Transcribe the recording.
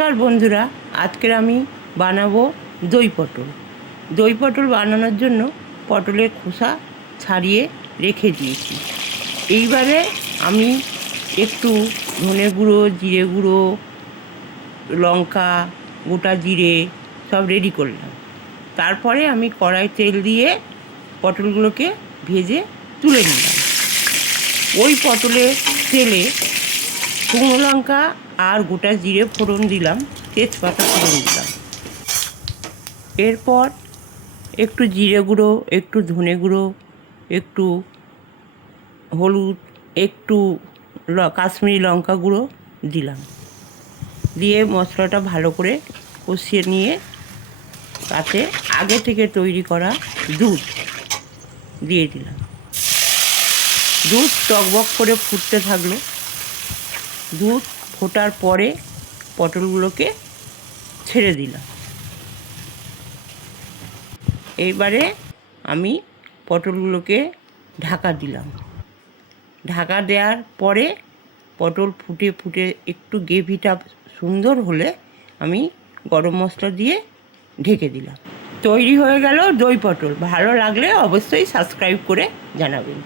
নমস্কার বন্ধুরা, আজকের আমি বানাবো দই পটল। দই পটল বানানোর জন্য পটলের খোসা ছাড়িয়ে রেখে দিয়েছি। এইবারে আমি একটু ধনে গুঁড়ো, জিরে গুঁড়ো, লঙ্কা, গোটা জিরে সব রেডি করলাম। তারপরে আমি কড়াই তেল দিয়ে পটলগুলোকে ভেজে তুলে নিলাম। ওই পটলের তেলে শুকনো লঙ্কা আর গোটা জিরে ফোড়ন দিলাম, তেজপাতা ফোড়ন দিলাম। এরপর একটু জিরে গুঁড়ো, একটু ধনে গুঁড়ো, একটু হলুদ, একটু কাশ্মীরি লঙ্কা গুঁড়ো দিলাম। দিয়ে মশলাটা ভালো করে কষিয়ে নিয়ে তাতে আগে থেকে তৈরি করা দুধ দিয়ে দিলাম। দুধ টকবক করে ফুটতে থাকলো। দুধ ফোটার পরে পটলগুলোকে ছেড়ে দিলাম। এইবারে আমি পটলগুলোকে ঢাকা দিলাম। ঢাকা দেওয়ার পরে পটল ফুটে ফুটে একটু গ্রেভিটা সুন্দর হলে আমি গরম মশলা দিয়ে ঢেকে দিলাম। তৈরি হয়ে গেল দই পটল। ভালো লাগলে অবশ্যই সাবস্ক্রাইব করে জানাবেন।